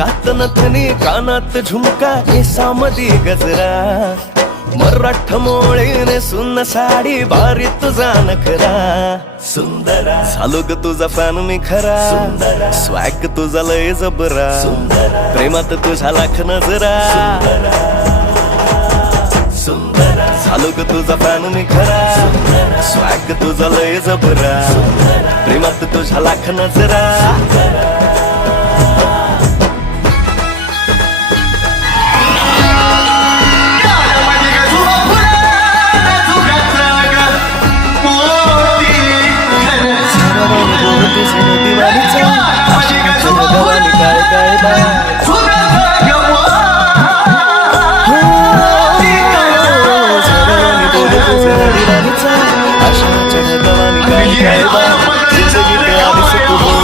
नाकात नथनी कानात झुमका केसामधी गजरा मराठ मोळीने सुन्न साडी भारी तुझा नखरा सुंदरा झालो ग तुझा फॅन मी खरा स्वॅग तुझा लय जबरा प्रेमात तुझा लाख नजरा झालो ग तुझा फॅन मी खरा स्वॅग तुझा लय जबरा प्रेमात तुझा लाख नजरा जिंदगी पे आली से तू बोल